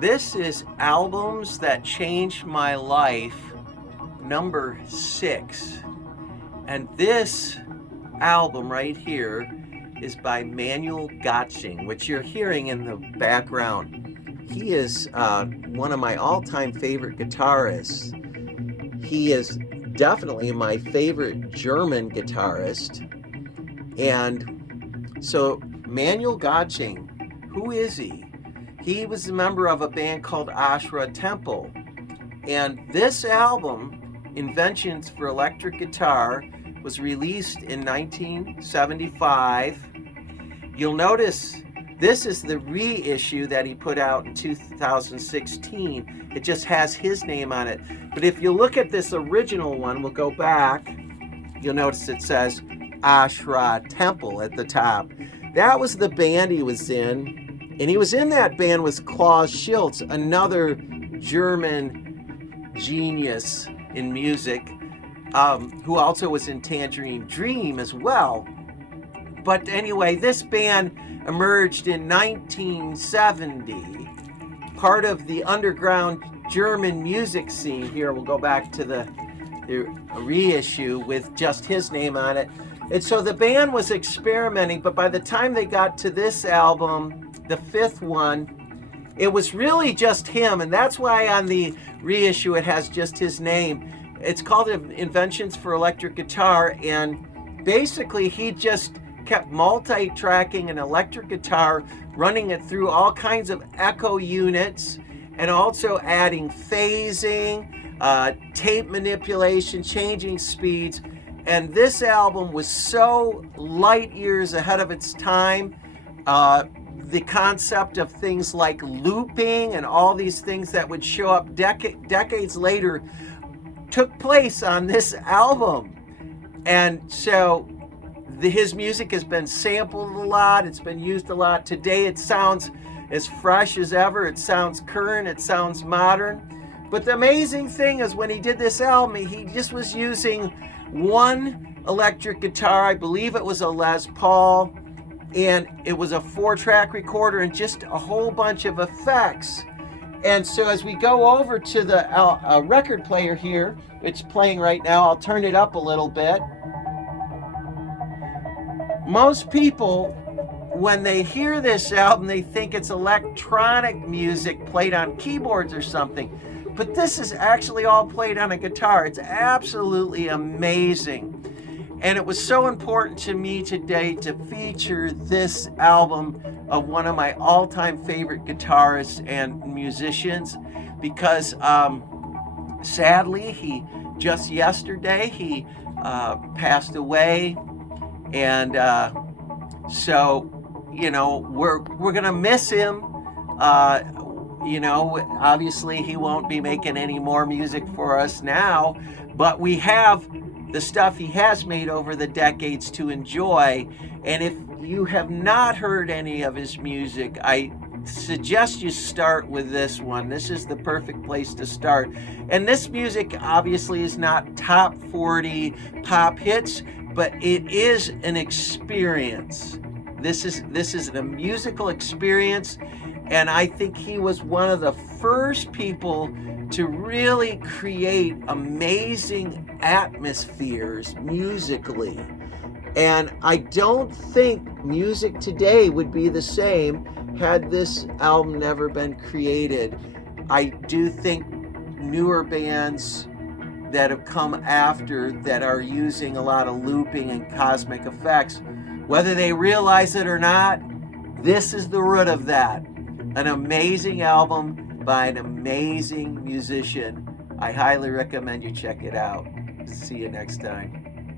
This is Albums That Changed My Life, number 6. And this album right here is by Gottsching, which you're hearing in the background. He is one of my all-time favorite guitarists. He is definitely my favorite German guitarist. And so Gottsching, who is he? He was a member of a band called Ashra Temple. And this album, Inventions for Electric Guitar, was released in 1975. You'll notice this is the reissue that he put out in 2016. It just has his name on it. But if you look at this original one, we'll go back, you'll notice it says Ashra Temple at the top. That was the band he was in. And he was in that band with Klaus Schulze, another German genius in music, who also was in Tangerine Dream as well. But anyway, this band emerged in 1970, part of the underground German music scene. Here, we'll go back to the reissue with just his name on it. And so the band was experimenting, but by the time they got to this album, the 5th one, it was really just him, and that's why on the reissue it has just his name. It's called Inventions for Electric Guitar, and basically he just kept multi-tracking an electric guitar, running it through all kinds of echo units, and also adding phasing, tape manipulation, changing speeds. And this album was so light years ahead of its time. The concept of things like looping and all these things that would show up decades later took place on this album. And so his music has been sampled a lot. It's been used a lot. Today it sounds as fresh as ever. It sounds current. It sounds modern. But the amazing thing is when he did this album, he just was using one electric guitar. I believe it was a Les Paul. And it was a 4-track recorder and just a whole bunch of effects. And so as we go over to the record player here, it's playing right now, I'll turn it up a little bit. Most people, when they hear this album, they think it's electronic music played on keyboards or something. But this is actually all played on a guitar. It's absolutely amazing. And it was so important to me today to feature this album of one of my all-time favorite guitarists and musicians, because sadly, just yesterday, he passed away. And so, we're gonna miss him. Obviously he won't be making any more music for us now, but we have the stuff he has made over the decades to enjoy. And if you have not heard any of his music, I suggest you start with this one. This is the perfect place to start. And this music obviously is not top 40 pop hits, but it is an experience. This is a musical experience, and I think he was one of the first people to really create amazing atmospheres musically. And I don't think music today would be the same had this album never been created. I do think newer bands that have come after that are using a lot of looping and cosmic effects, whether they realize it or not, this is the root of that. An amazing album by an amazing musician. I highly recommend you check it out. See you next time.